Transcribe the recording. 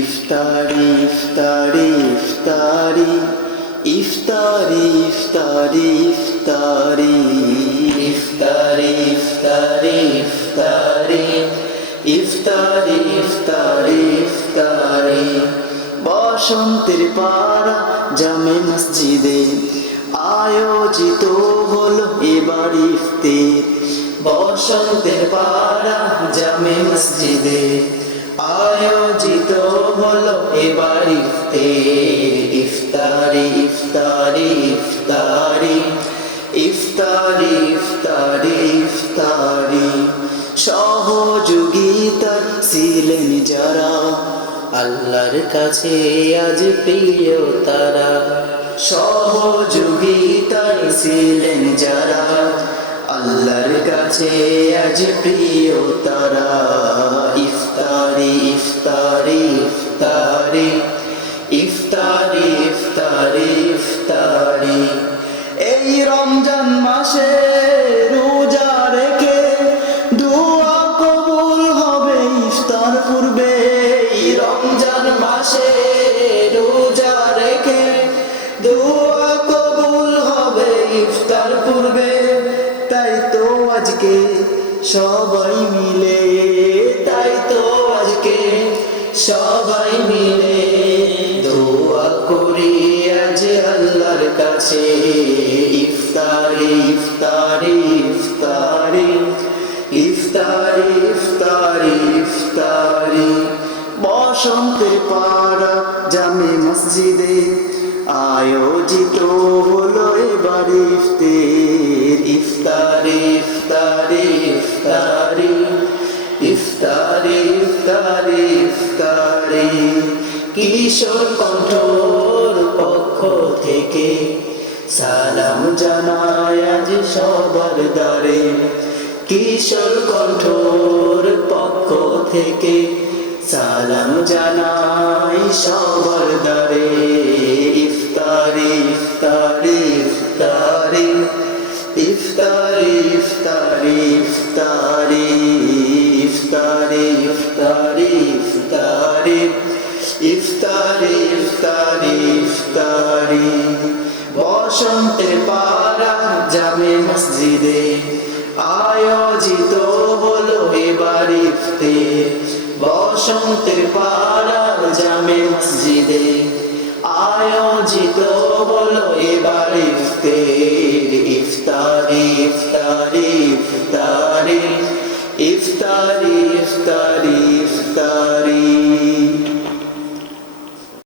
ইফতারি ইফতারি ইফতারি ইফতারি ইফতারি ইফতারি ইফতারি ইফতারি ইফতারি ইফতারি ইফতারি ইফতারি বসন্তের পাড়া জামে মসজিদে আয়োজিত হলো এবার ইফতার। বসন্তের পাড়া জামে মসজিদে আয়োজিত হলো এবার ইফতার। ইফতারি ইফতারি ইফতারি ইফতারি ইফতারি ইফতারি সহযোগিতা ছিলেন যারা আল্লাহর কাছে আজ প্রিয় তারা। সহযোগিতা ছিলেন যারা আল্লাহর কাছে আজ প্রিয় তারা। ইফতারি ইফতারি ইফতারি ইফতারি ইফতারি ইফতারি এই রমজান মাসে রোজা রেখে দোয়া কবুল হবে ইফতার পূর্বে। এই রমজান মাসে রোজা রেখে দোয়া কবুল হবে ইফতার পূর্বে। তাই তো আজকে সবাই মিলে তাই তো আজকে সবাই মিলে দোয়া করি আজ আল্লাহর কাছে। ইফতারি ইফতারি ইফতারি ইফতারি ইফতারি ইফতারি বসন্তের পাড়া জামে মসজিদে আয়োজিত হলো এবার ইফতার। ইফতারি ইফতারি ইফতারি ইফতারি ইফতারি ইফতারি কিশোর কণ্ঠর পক্ষ থেকে সালাম জানাই আজ সবার দ্বারে। কিশোর কণ্ঠর পক্ষ থেকে সালাম জানাই সবার দ্বারে। ইফতারি ইফতারি ইফতারি ইফতারি ইফতারি ইফতারি ইফতারি ইফতারি ইফতারি ইফতারি ইফতারি ইফতারি বসন্তের পাড়া জামে মসজিদে আয়োজিত হলো এবার ইফতার। বসন্তের পাড়া